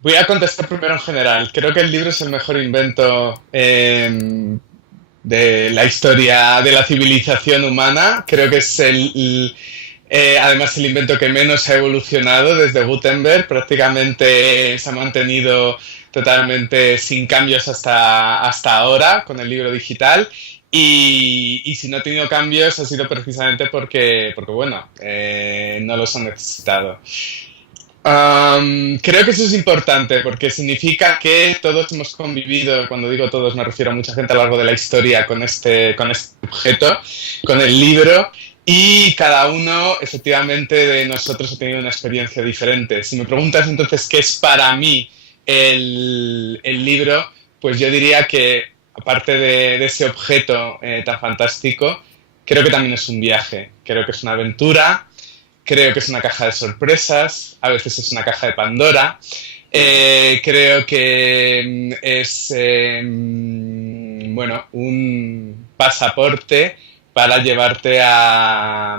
Voy a contestar primero en general. Creo que el libro es el mejor invento de la historia de la civilización humana. Creo que es además el invento que menos ha evolucionado desde Gutenberg. Prácticamente se ha mantenido totalmente sin cambios hasta ahora con el libro digital. Y si no ha tenido cambios ha sido precisamente porque bueno, no los han necesitado. Creo que eso es importante porque significa que todos hemos convivido, cuando digo todos me refiero a mucha gente a lo largo de la historia con este objeto, con el libro, y cada uno efectivamente de nosotros ha tenido una experiencia diferente. Si me preguntas entonces qué es para mí el libro, pues yo diría que aparte de ese objeto tan fantástico, creo que también es un viaje, creo que es una aventura. Creo que es una caja de sorpresas, a veces es una caja de Pandora. Creo que es bueno, un pasaporte para llevarte a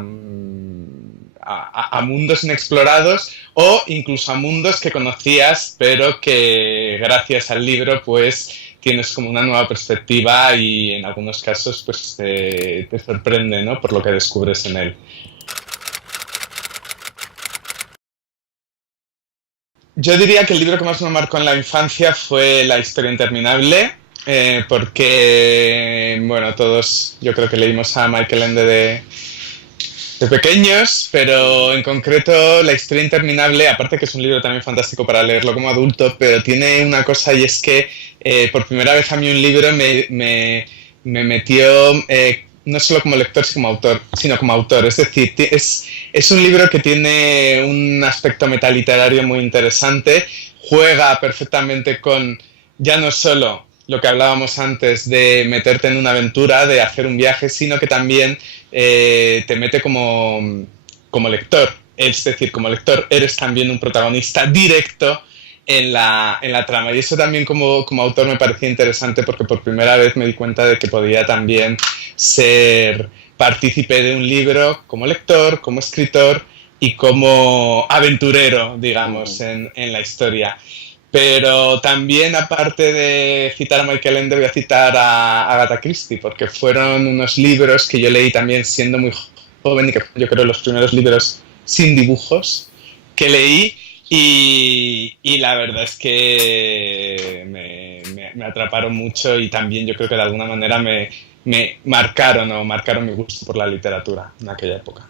mundos inexplorados o incluso a mundos que conocías, pero que gracias al libro pues tienes como una nueva perspectiva y en algunos casos pues te sorprende, ¿no? Por lo que descubres en él. Yo diría que el libro que más me marcó en la infancia fue La historia interminable, porque, bueno, todos yo creo que leímos a Michael Ende de pequeños, pero en concreto La historia interminable, aparte que es un libro también fantástico para leerlo como adulto, pero tiene una cosa y es que por primera vez a mí un libro me metió no solo como lector, sino como autor. Es decir, es un libro que tiene un aspecto metaliterario muy interesante, juega perfectamente con ya no solo lo que hablábamos antes de meterte en una aventura, de hacer un viaje, sino que también te mete como lector. Es decir, como lector eres también un protagonista directo en la trama. Y eso también como autor me parecía interesante porque por primera vez me di cuenta de que podía también ser partícipe de un libro como lector, como escritor y como aventurero, digamos, en la historia. Pero también, aparte de citar a Michael Ende, voy a citar a Agatha Christie, porque fueron unos libros que yo leí también siendo muy joven y que yo creo los primeros libros sin dibujos que leí y la verdad es que me atraparon mucho y también yo creo que de alguna manera me marcaron o marcaron mi gusto por la literatura en aquella época.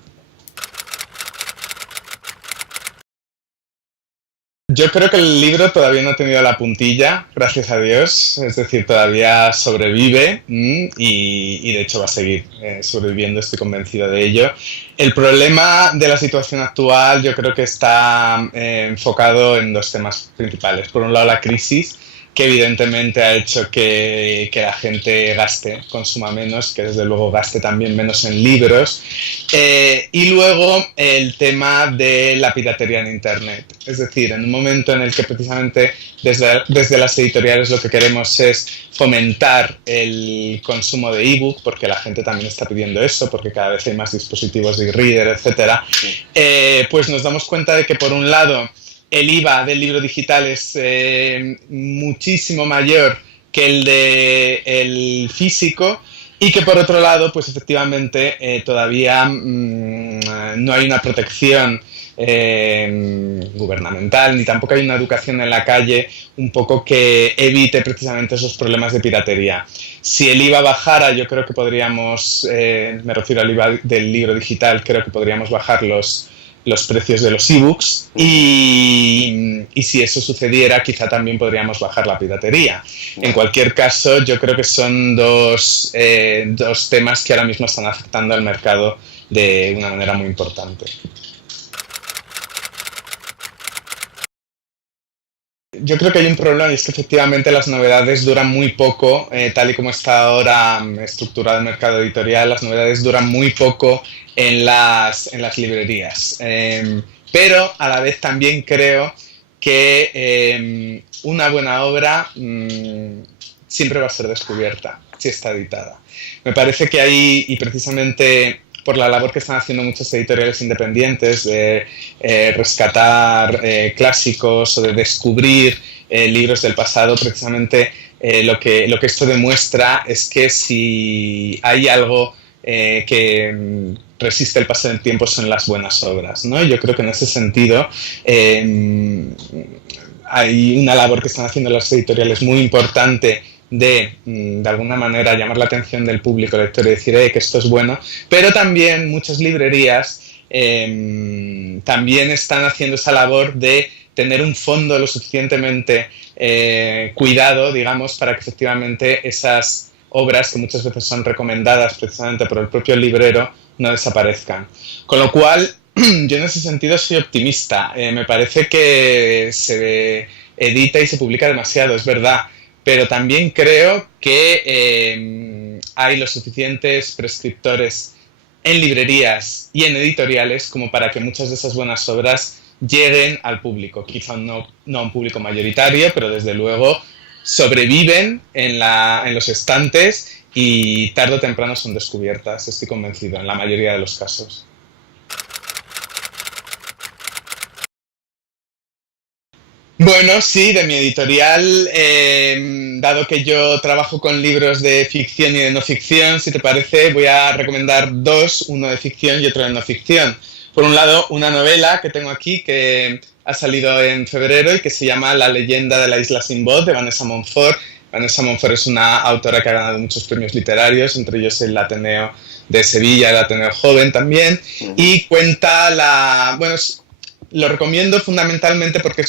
Yo creo que el libro todavía no ha tenido la puntilla, gracias a Dios. Es decir, todavía sobrevive y de hecho va a seguir sobreviviendo, estoy convencido de ello. El problema de la situación actual yo creo que está enfocado en dos temas principales. Por un lado, la crisis, que evidentemente ha hecho que la gente gaste, consuma menos, que desde luego gaste también menos en libros. Y luego el tema de la piratería en Internet. Es decir, en un momento en el que precisamente desde las editoriales lo que queremos es fomentar el consumo de ebook, porque la gente también está pidiendo eso, porque cada vez hay más dispositivos de e-reader, etcétera, pues nos damos cuenta de que por un lado el IVA del libro digital es muchísimo mayor que el del físico y que por otro lado, pues efectivamente todavía no hay una protección gubernamental ni tampoco hay una educación en la calle un poco que evite precisamente esos problemas de piratería. Si el IVA bajara, yo creo que podríamos, me refiero al IVA del libro digital, creo que podríamos bajar los precios de los ebooks y si eso sucediera quizá también podríamos bajar la piratería. En cualquier caso yo creo que son dos temas que ahora mismo están afectando al mercado de una manera muy importante. Yo creo que hay un problema y es que efectivamente las novedades duran muy poco, tal y como está ahora estructurado el mercado editorial, las novedades duran muy poco en las librerías. Pero a la vez también creo que una buena obra siempre va a ser descubierta si está editada. Me parece que ahí, y precisamente por la labor que están haciendo muchas editoriales independientes de rescatar clásicos o de descubrir libros del pasado. Precisamente lo que esto demuestra es que si hay algo que resiste el paso del tiempo son las buenas obras, ¿no? Yo creo que en ese sentido hay una labor que están haciendo las editoriales muy importante de alguna manera llamar la atención del público lector y decir que esto es bueno, pero también muchas librerías también están haciendo esa labor de tener un fondo lo suficientemente cuidado, digamos, para que efectivamente esas obras que muchas veces son recomendadas precisamente por el propio librero no desaparezcan. Con lo cual, yo en ese sentido soy optimista. Me parece que se edita y se publica demasiado, es verdad, pero también creo que hay los suficientes prescriptores en librerías y en editoriales como para que muchas de esas buenas obras lleguen al público. Quizá no a un público mayoritario, pero desde luego sobreviven en los estantes y tarde o temprano son descubiertas, estoy convencido, en la mayoría de los casos. Bueno, sí, de mi editorial, dado que yo trabajo con libros de ficción y de no ficción, si te parece, voy a recomendar dos, uno de ficción y otro de no ficción. Por un lado, una novela que tengo aquí que ha salido en febrero y que se llama La leyenda de la isla sin voz, de Vanessa Monfort. Vanessa Monfort es una autora que ha ganado muchos premios literarios, entre ellos el Ateneo de Sevilla, el Ateneo Joven también, y cuenta bueno, lo recomiendo fundamentalmente porque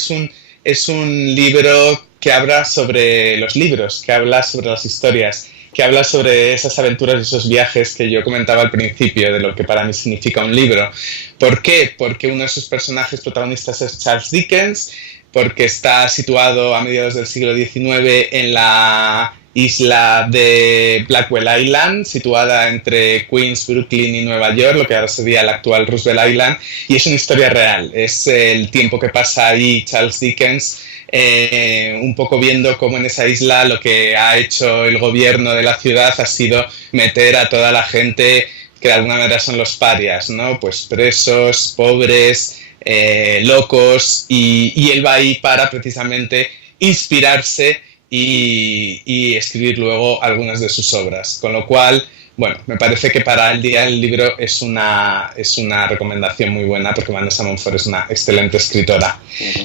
es un libro que habla sobre los libros, que habla sobre las historias, que habla sobre esas aventuras y esos viajes que yo comentaba al principio de lo que para mí significa un libro. ¿Por qué? Porque uno de sus personajes protagonistas es Charles Dickens, porque está situado a mediados del siglo XIX en la isla de Blackwell Island, situada entre Queens, Brooklyn y Nueva York, lo que ahora sería el actual Roosevelt Island, y es una historia real. Es el tiempo que pasa ahí Charles Dickens, un poco viendo cómo en esa isla lo que ha hecho el gobierno de la ciudad ha sido meter a toda la gente que de alguna manera son los parias, ¿no? Pues presos, pobres, locos, y él va ahí para precisamente inspirarse y escribir luego algunas de sus obras. Con lo cual, bueno, me parece que para el día del libro es una recomendación muy buena porque Vanessa Monfort es una excelente escritora.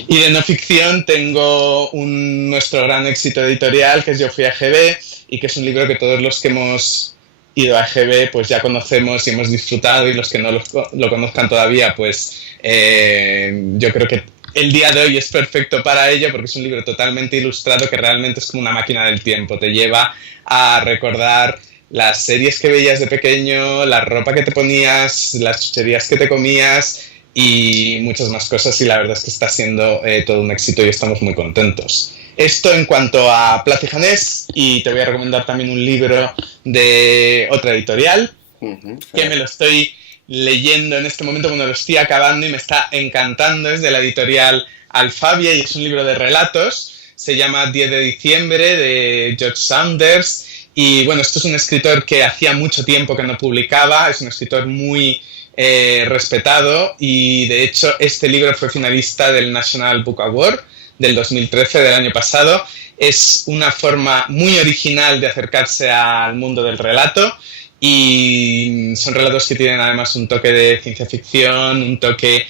Y de no ficción tengo nuestro gran éxito editorial, que es Yo fui a EGB, y que es un libro que todos los que hemos ido a EGB pues ya conocemos y hemos disfrutado, y los que no lo conozcan todavía, pues yo creo que el día de hoy es perfecto para ello, porque es un libro totalmente ilustrado que realmente es como una máquina del tiempo. Te lleva a recordar las series que veías de pequeño, la ropa que te ponías, las chucherías que te comías y muchas más cosas, y la verdad es que está siendo todo un éxito y estamos muy contentos. Esto en cuanto a Plat y Janés, y te voy a recomendar también un libro de otra editorial, que me lo estoy leyendo en este momento, cuando lo estoy acabando y me está encantando. Es de la editorial Alfabia y es un libro de relatos. Se llama 10 de diciembre, de George Saunders. Y bueno, esto es un escritor que hacía mucho tiempo que no publicaba, es un escritor muy respetado, y de hecho este libro fue finalista del National Book Award del 2013, del año pasado. Es una forma muy original de acercarse al mundo del relato, y son relatos que tienen además un toque de ciencia ficción, un toque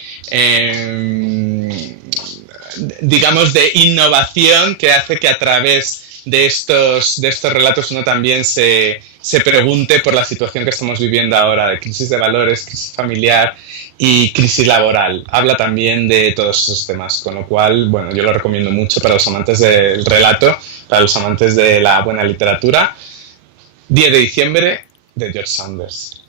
digamos de innovación, que hace que a través de estos relatos uno también se pregunte por la situación que estamos viviendo ahora, de crisis de valores, crisis familiar y crisis laboral. Habla también de todos esos temas, con lo cual, bueno, yo lo recomiendo mucho para los amantes del relato, para los amantes de la buena literatura. 10 de diciembre, de George Saunders.